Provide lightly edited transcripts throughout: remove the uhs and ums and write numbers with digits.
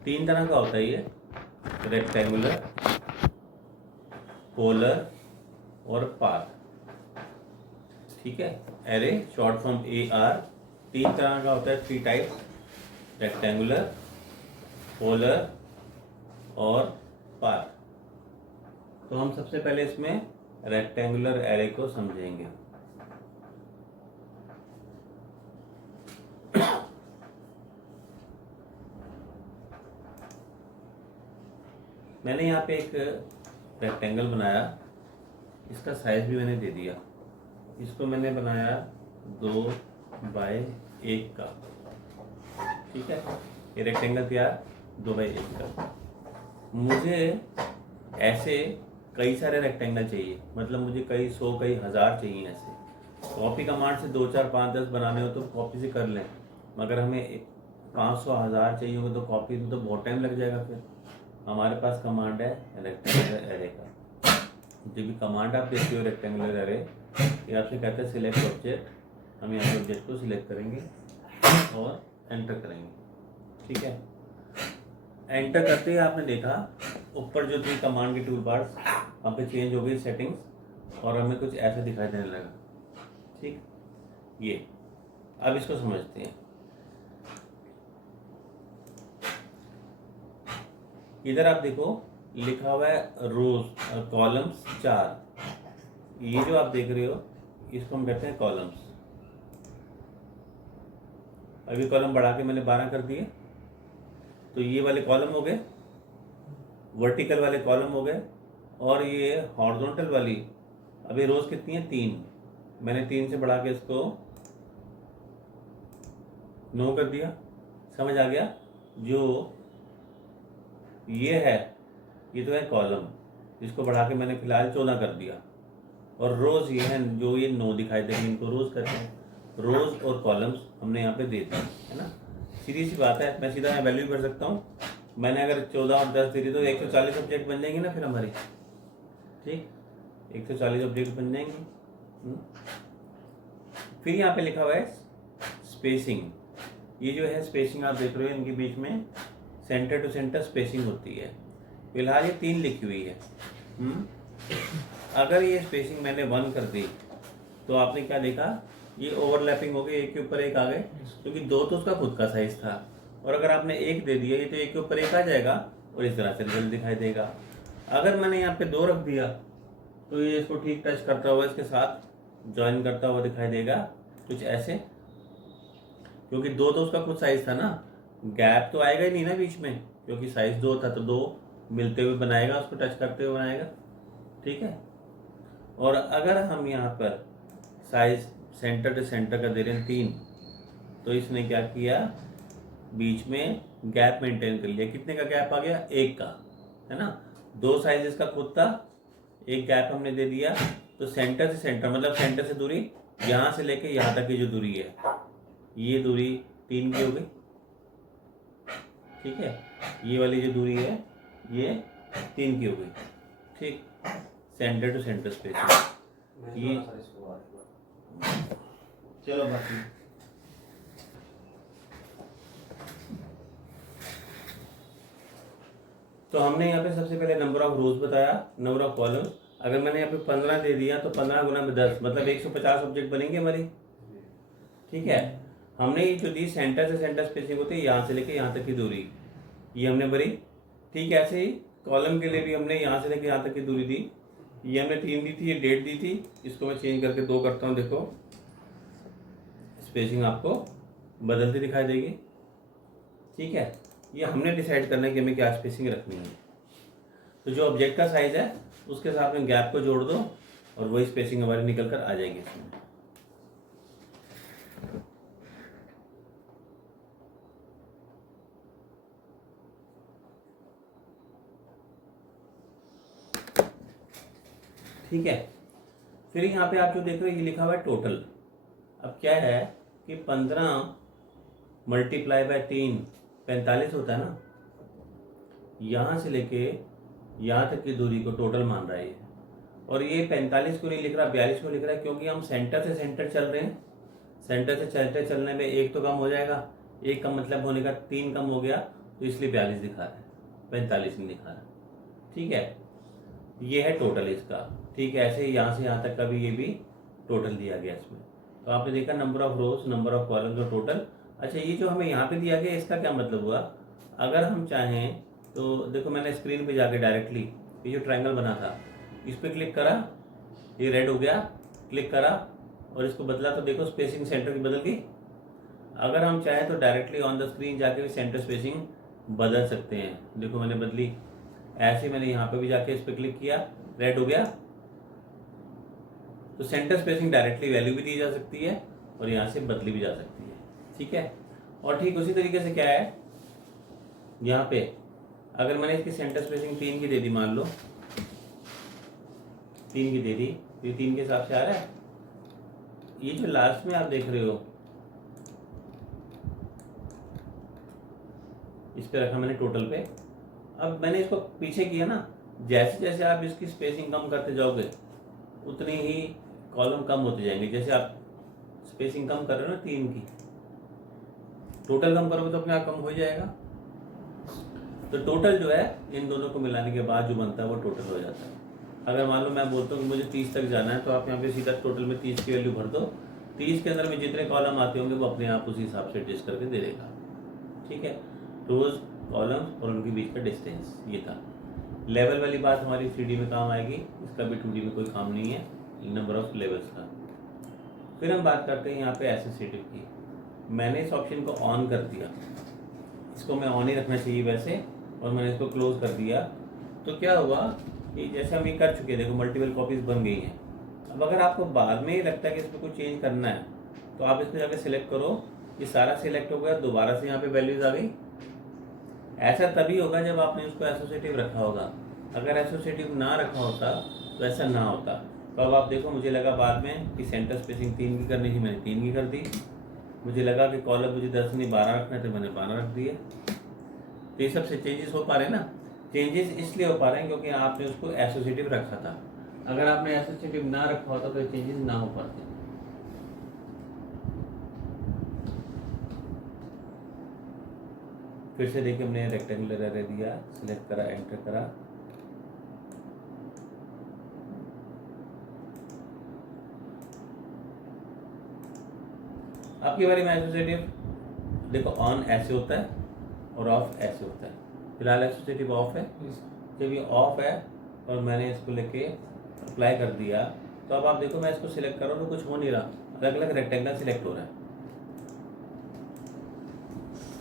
तीन तरह का होता है ये, रेक्टेंगुलर, पोलर और पाथ। ठीक है, एरे शॉर्ट फॉर्म AR, तीन तरह का होता है, 3 टाइप, रेक्टेंगुलर, पोलर और पाथ। तो हम सबसे पहले इसमें रेक्टेंगुलर एरे को समझेंगे। मैंने यहाँ पे एक रेक्टेंगल बनाया, इसका साइज भी मैंने दे दिया। इसको मैंने बनाया 2x1 का। ठीक है, ये रेक्टेंगल तैयार 2x1 का। मुझे ऐसे कई सारे रेक्टेंगल चाहिए, मतलब मुझे कई 100 कई 1000 चाहिए ऐसे। कॉपी कमांड से 2 4 5 10 बनाने हो तो कॉपी से कर लें, मगर हमें 500 1000 चाहिए होगा तो कॉपी में तो बहुत टाइम लग जाएगा। फिर हमारे पास कमांड है रेक्टेंगुलर एरे का। जो भी कमांड आप देते हो रेक्टेंगुलर एरे, ये आपसे कहते हैं सिलेक्ट ऑब्जेक्ट। हम यहाँ ऑब्जेक्ट को सिलेक्ट करेंगे और एंटर करेंगे। ठीक है, एंटर करते ही आपने देखा ऊपर जो थी कमांड की टूल बार्स वहाँ पे चेंज हो गई सेटिंग्स, और हमें कुछ ऐसा दिखाई देने लगा। ठीक, ये अब इसको समझते हैं। इधर आप देखो लिखा हुआ है रोज कॉलम्स 4। ये जो आप देख रहे हो इसको हम कहते हैं कॉलम्स। अभी कॉलम बढ़ा के मैंने 12 कर दिए, तो ये वाले कॉलम हो गए, वर्टिकल वाले कॉलम हो गए, और ये हॉरिजॉन्टल वाली अभी रोज कितनी है 3। मैंने 3 से बढ़ा के इसको 9 कर दिया। समझ आ गया? जो ये है ये तो है कॉलम, इसको बढ़ा के मैंने फिलहाल 14 कर दिया। और रोज ये है जो ये 9 दिखाई दे रही है, इनको रोज कहते हैं। रोज और कॉलम्स हमने यहाँ पे दे दिए, है ना। सीधी सी बात है, मैं सीधा वैल्यू कर सकता हूँ। मैंने अगर 14 और 10 दे दी तो 140 ऑब्जेक्ट बन जाएंगे ना फिर हमारी। ठीक, 140 ऑब्जेक्ट बन जाएंगे। फिर यहाँ पे लिखा हुआ है स्पेसिंग। ये जो है स्पेसिंग आप देख रहे हो, इनके बीच में सेंटर टू सेंटर स्पेसिंग होती है। फिलहाल ये 3 लिखी हुई है। अगर ये स्पेसिंग मैंने 1 कर दी तो आपने क्या देखा, ये ओवरलैपिंग हो गई, एक के ऊपर एक आ गए, क्योंकि 2 तो उसका खुद का साइज था। और अगर आपने 1 दे दिया ये तो एक के ऊपर एक आ जाएगा और इस तरह से रिजल्ट दिखाई देगा। अगर मैंने यहाँ पे 2 रख दिया तो ये इसको ठीक टच करता हुआ इसके साथ ज्वाइन करता हुआ दिखाई देगा, कुछ ऐसे। क्योंकि 2 तो उसका खुद साइज था ना, गैप तो आएगा ही नहीं ना बीच में, क्योंकि साइज 2 था तो 2 मिलते हुए बनाएगा, उसको टच करते हुए बनाएगा। ठीक है, और अगर हम यहाँ पर साइज सेंटर टू सेंटर का दे रहे हैं 3, तो इसने क्या किया, बीच में गैप मेंटेन कर लिया। कितने का गैप आ गया, 1 का, है ना। 2 साइजेस का खुद था, एक गैप हमने दे दिया, तो सेंटर से सेंटर मतलब सेंटर से दूरी यहाँ से लेके यहाँ तक की जो दूरी है, ये दूरी 3 की हो गई। ठीक है, ये वाली जो दूरी है ये 3 की हो गई। ठीक, सेंटर टू सेंटर स्पेस ये। चलो बाकी तो हमने यहाँ पे सबसे पहले नंबर ऑफ रोज बताया, नंबर ऑफ कॉलम। अगर मैंने यहाँ पे 15 दे दिया तो 15 गुना में 10 मतलब 150 ऑब्जेक्ट बनेंगे हमारी। ठीक है, हमने ये जो दी सेंटर से सेंटर स्पेसिंग होती है, यहाँ से लेके यहाँ तक की दूरी, ये हमने भरी। ठीक, ऐसे ही कॉलम के लिए भी हमने यहाँ से लेके यहाँ तक की दूरी दी। ये हमने 3 दी थी, ये 1.5 दी थी, इसको मैं चेंज करके 2 करता हूँ। देखो स्पेसिंग आपको बदलती दिखाई देगी। ठीक है, ये हमने डिसाइड करना है कि हमें क्या स्पेसिंग रखनी है। तो जो ऑब्जेक्ट का साइज है उसके साथ में गैप को जोड़ दो और वही स्पेसिंग हमारी निकल कर आ जाएगी इसमें। ठीक है, फिर यहाँ पे आप जो देख रहे हो ये लिखा हुआ है टोटल। अब क्या है कि 15 मल्टीप्लाई बाय 3 45 होता है ना। यहाँ से लेके यहाँ तक की दूरी को टोटल मान रहा है ये। और ये 45 को नहीं लिख रहा, 42 को लिख रहा है, क्योंकि हम सेंटर से सेंटर चल रहे हैं। सेंटर से सेंटर चलने में 1 तो कम हो जाएगा, 1 का मतलब होने का 3 कम हो गया, तो इसलिए 42 दिखा रहा है, 45 नहीं दिखा रहा। ठीक है, ये है टोटल इसका। ठीक है, ऐसे यहाँ से यहाँ तक का भी ये भी टोटल दिया गया इसमें। तो आपने देखा number of rose, number of columns और टोटल। अच्छा, ये जो हमें यहाँ पे दिया गया इसका क्या मतलब हुआ? अगर हम चाहें तो देखो, मैंने स्क्रीन पे जाके डायरेक्टली ये जो ट्रायंगल बना था इस पर क्लिक करा, ये रेड हो गया, क्लिक करा और इसको बदला तो देखो स्पेसिंग सेंटर की बदल गई। अगर हम चाहें तो डायरेक्टली ऑन द स्क्रीन जाके भी सेंटर स्पेसिंग बदल सकते हैं। देखो मैंने बदली, ऐसे मैंने यहाँ पे भी जाके इस पर क्लिक किया, रेड हो गया। तो सेंटर स्पेसिंग डायरेक्टली वैल्यू भी दी जा सकती है और यहाँ से बदली भी जा सकती है। ठीक है, और ठीक उसी तरीके से क्या है, यहाँ पे अगर मैंने इसकी सेंटर स्पेसिंग 3 की दे दी, मान लो 3 की दे दी, ये 3 के हिसाब से आ रहा है। ये जो लास्ट में आप देख रहे हो इस पे रखा मैंने टोटल पे। अब मैंने इसको पीछे किया ना, जैसे जैसे आप इसकी स्पेसिंग कम करते जाओगे उतनी ही कॉलम कम होते जाएंगे। जैसे आप स्पेसिंग कम कर रहे हो ना 3 की, टोटल कम करोगे तो अपने आप कम हो जाएगा। तो टोटल जो है इन दोनों को मिलाने के बाद जो बनता है वो टोटल हो जाता है। अगर मान लो मैं बोलता हूँ कि मुझे 30 तक जाना है, तो आप यहाँ पे सीधा टोटल में 30 की वैल्यू भर दो, 30 के अंदर में जितने कॉलम आते होंगे वो अपने आप उसी हिसाब से एडजस्ट करके दे देगा। ठीक है, रोज, कॉलम्स और उनके बीच का डिस्टेंस, ये था। लेवल वाली बात हमारी 3D में काम आएगी, इसका भी 2D में कोई काम नहीं है, नंबर ऑफ लेवल्स का। फिर हम बात करते हैं यहाँ पे एसोसिएटिव की। मैंने इस ऑप्शन को ऑन कर दिया, इसको मैं ऑन ही रखना चाहिए वैसे, और मैंने इसको क्लोज कर दिया। तो क्या हुआ कि जैसे हम ये कर चुके हैं, देखो मल्टीपल कॉपीज बन गई हैं। अब अगर आपको बाद में ही लगता है कि इसमें कुछ चेंज करना है तो आप इसको जाके सिलेक्ट करो, ये सारा सिलेक्ट हो गया, दोबारा से यहाँ पे वैल्यूज आ गई। ऐसा तभी होगा जब आपने उसको एसोसिएटिव रखा होगा। अगर एसोसिएटिव ना रखा होता तो ऐसा ना होता। तो अब आप देखो, मुझे लगा बाद में कि सेंटर स्पेसिंग 3 की करनी थी, मैंने 3 की कर दी। मुझे लगा कि कॉलम मुझे 10 नहीं 12 रखना है तो मैंने 12 रख दिए। तो ये सबसे चेंजेस हो पा रहे हैं ना। चेंजेस इसलिए हो पा रहे हैं क्योंकि आपने उसको एसोसिएटिव रखा था। अगर आपने एसोसिएटिव ना रखा होता तो चेंजेस ना हो पाते। फिर से देखिए, हमने रेक्टेंगुलर एरे दिया, सिलेक्ट करा, एंटर करा, आपकी बारी में एसोसिएटिव देखो ऑन ऐसे होता है और ऑफ ऐसे होता है। फिलहाल एसोसिएटिव ऑफ है। जब ये ऑफ है और मैंने इसको लेके अप्लाई कर दिया, तो अब आप देखो मैं इसको सिलेक्ट कर रहा हूँ तो कुछ हो नहीं रहा, अलग अलग रेक्टेंगल सिलेक्ट हो रहा है।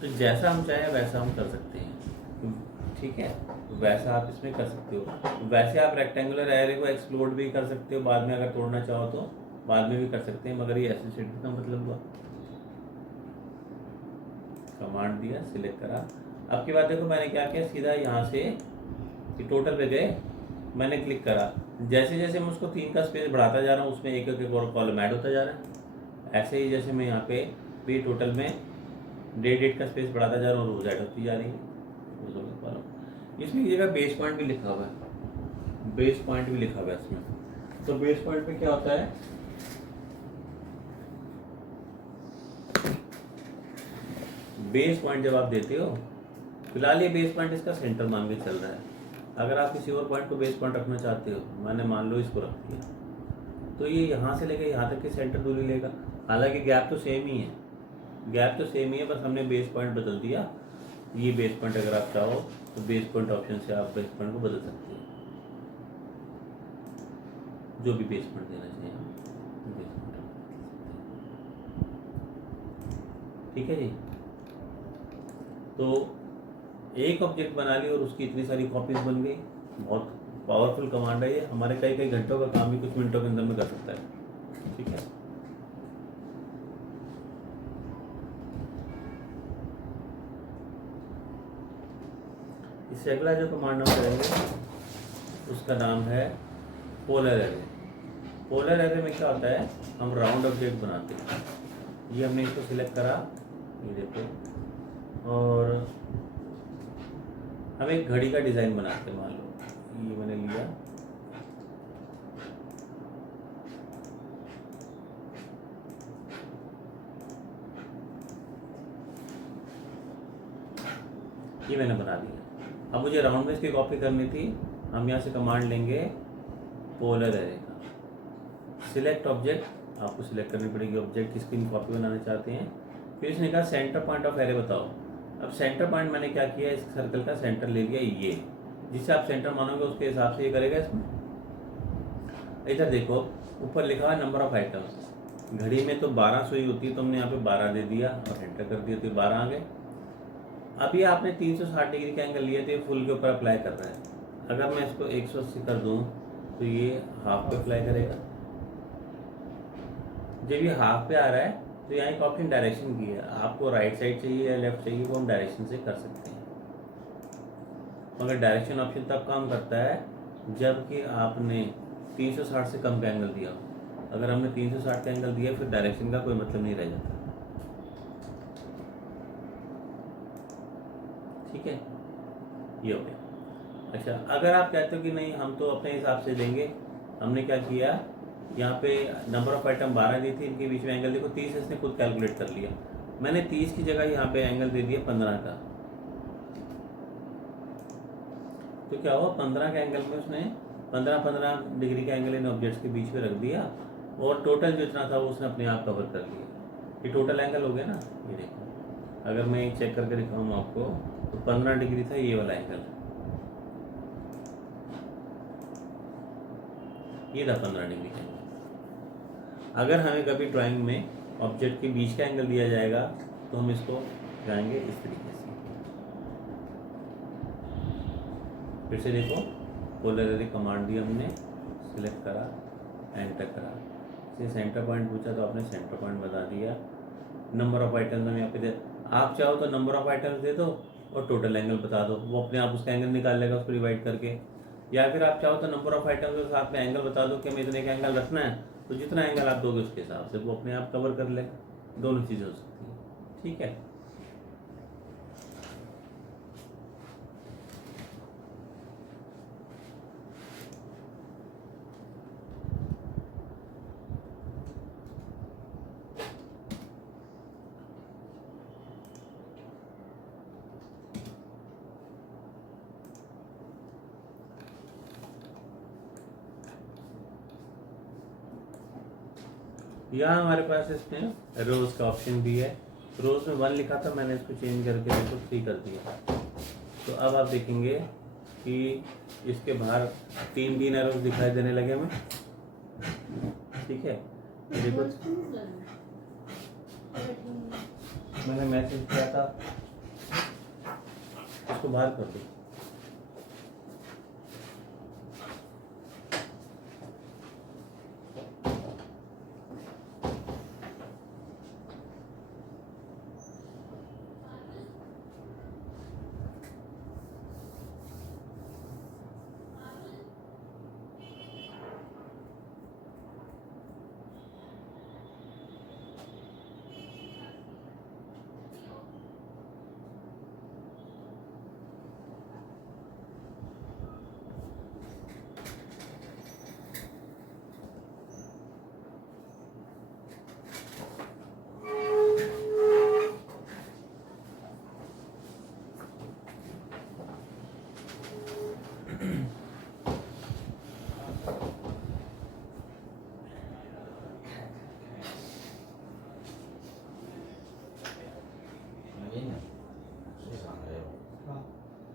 तो जैसा हम चाहें वैसा हम कर सकते हैं। ठीक है, वैसा आप इसमें कर सकते हो। वैसे आप रेक्टेंगुलर एरे को एक्सप्लोड भी कर सकते हो, बाद में अगर तोड़ना चाहो तो बाद में भी कर सकते हैं, मगर ये एसोसिएटिव का मतलब हुआ। कमांड दिया, सिलेक्ट करा। अब की बात देखो, मैंने क्या किया, सीधा यहाँ से टोटल पे गए, मैंने क्लिक करा। जैसे जैसे मैं उसको 3 का स्पेस बढ़ाता जा रहा हूँ उसमें एक एक और कॉलम ऐड होता जा रहा है। ऐसे ही जैसे मैं यहाँ पे भी टोटल में डेट का स्पेस बढ़ाता जा रहा हूँ, रोज ऐड होती जा रही है। इसमें एक जगह बेस पॉइंट भी लिखा हुआ है, बेस पॉइंट भी लिखा हुआ है इसमें। तो बेस पॉइंट पे क्या होता है, बेस पॉइंट जब आप देते हो, फिलहाल ये बेस पॉइंट इसका सेंटर मान के चल रहा है। अगर आप किसी और पॉइंट को बेस पॉइंट रखना चाहते हो, मैंने मान लो इसको रख दिया, तो ये यहाँ से लेकर यहाँ तक की सेंटर दूरी लेगा। हालांकि गैप तो सेम ही है, गैप तो सेम ही है, बस हमने बेस पॉइंट बदल दिया। ये बेस पॉइंट अगर आप चाहो तो बेस पॉइंट ऑप्शन से आप बेस पॉइंट को बदल सकते हैं, जो भी बेस पॉइंट देना चाहिए आप बेस पॉइंट। ठीक है जी, तो एक ऑब्जेक्ट बना ली और उसकी इतनी सारी कॉपीज बन गई। बहुत पावरफुल कमांड है ये, हमारे कई कई घंटों का काम भी कुछ मिनटों के अंदर में कर सकता है। ठीक है, इससे अगला जो कमांड हम करेंगे उसका नाम है पोलर एरे। पोलर एरे में क्या होता है, हम राउंड ऑब्जेक्ट बनाते हैं। ये हमने इसको सिलेक्ट करा, ये देखो, और हम एक घड़ी का डिजाइन बनाते हैं। मान लो ये मैंने लिया, ये मैंने बना दिया। अब मुझे राउंड में इसकी कॉपी करनी थी, हम यहाँ से कमांड लेंगे पोलर एरे का। सिलेक्ट ऑब्जेक्ट, आपको सिलेक्ट करनी पड़ेगी ऑब्जेक्ट किसकी कॉपी बनाना चाहते हैं। फिर इसने कहा सेंटर पॉइंट ऑफ एरे बताओ। अब सेंटर पॉइंट मैंने क्या किया, इस सर्कल का सेंटर ले लिया ये, जिसे आप सेंटर मानोगे उसके हिसाब से ये करेगा। इसमें इधर देखो ऊपर लिखा है नंबर ऑफ आइटम्स, घड़ी में तो 12 सुई होती है, तो हमने यहाँ पे 12 दे दिया और एंटर कर दिया, तो 12 आ गए। अभी आपने 360 डिग्री का एंगल लिया तो ये फुल के ऊपर अप्लाई कर रहा है। अगर मैं इसको 180 कर दूं तो ये हाफ पे अप्लाई करेगा। जब ये हाफ पे आ रहा है तो यहाँ एक ऑप्शन डायरेक्शन की है, आपको राइट साइड चाहिए या लेफ्ट चाहिए वो हम डायरेक्शन से कर सकते हैं। मगर डायरेक्शन ऑप्शन तब काम करता है जबकि आपने 360 से कम का एंगल दिया हो। अगर हमने 360 का एंगल दिया फिर डायरेक्शन का कोई मतलब नहीं रह जाता। ठीक है, ये हो गया। अच्छा, अगर आप कहते हो कि नहीं हम तो अपने हिसाब से लेंगे, हमने क्या किया, यहाँ पे नंबर ऑफ आइटम 12 दी थी, इनके बीच में एंगल देखो 30 इसने खुद कैलकुलेट कर लिया। मैंने 30 की जगह यहाँ पे एंगल दे दिया 15 का, तो क्या हुआ 15 के एंगल में उसने 15 डिग्री का एंगल इन ऑब्जेक्ट्स के बीच में रख दिया और टोटल जितना था वो उसने अपने आप कवर कर लिया। ये टोटल एंगल हो गया ना। ये देखो अगर मैं चेक करके दिखाऊँ आपको तो 15 डिग्री था ये वाला एंगल, ये था 15 डिग्री का एंगल। अगर हमें कभी ड्राइंग में ऑब्जेक्ट के बीच का एंगल दिया जाएगा तो हम इसको जाएंगे इस तरीके से। फिर से देखो पोलर एरे कमांड दी हमने, सिलेक्ट करा, एंटर करा, इसे सेंटर पॉइंट पूछा तो आपने सेंटर पॉइंट बता दिया। नंबर ऑफ आइटम्स हम यहाँ पे दे, आप चाहो तो नंबर ऑफ आइटम्स दे दो और टोटल एंगल बता दो, वो अपने आप उसका एंगल निकाल लेगा उसको डिवाइड करके। या फिर आप चाहो तो नंबर ऑफ आइटम्स के साथ में एंगल बता दो कि हमें इतने का एंगल रखना है, तो जितना एंगल आप दोगे उसके हिसाब से वो अपने आप कवर कर लेगा। दोनों चीज़ें हो सकती हैं। ठीक है, यहाँ हमारे पास इसमें रोज का ऑप्शन भी है। रोज में 1 लिखा था, मैंने इसको चेंज करके देखो 3 कर दिया। तो अब आप देखेंगे कि इसके बाहर 3 एरोज दिखाई देने लगे हमें। ठीक है, ये देखो मैंने मैसेज किया था, इसको बाहर कर दो।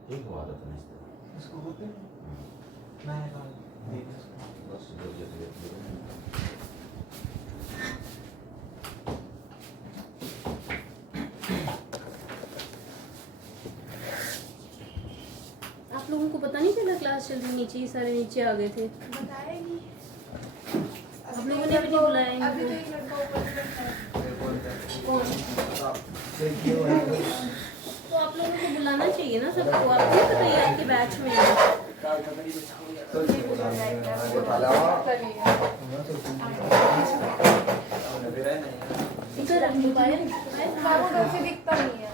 एक हुआ था इसको इसको होते मैंने कहा दे दो इसको। बस आप लोगों को पता नहीं चला क्लास चल रही, नीचे ही सारे नीचे आ गए थे। बताया नहीं। आप लोगों ने भी नहीं बुलाया अभी तो इनको। एक लड़का ऊपर बैठा है। कौन? कौन? तो आप लोगों को बुलाना चाहिए ना सबको, आपको नहीं पता ये आपके बैच में है। इधर रख लो, बाहर बाबू घर से दिखता नहीं है।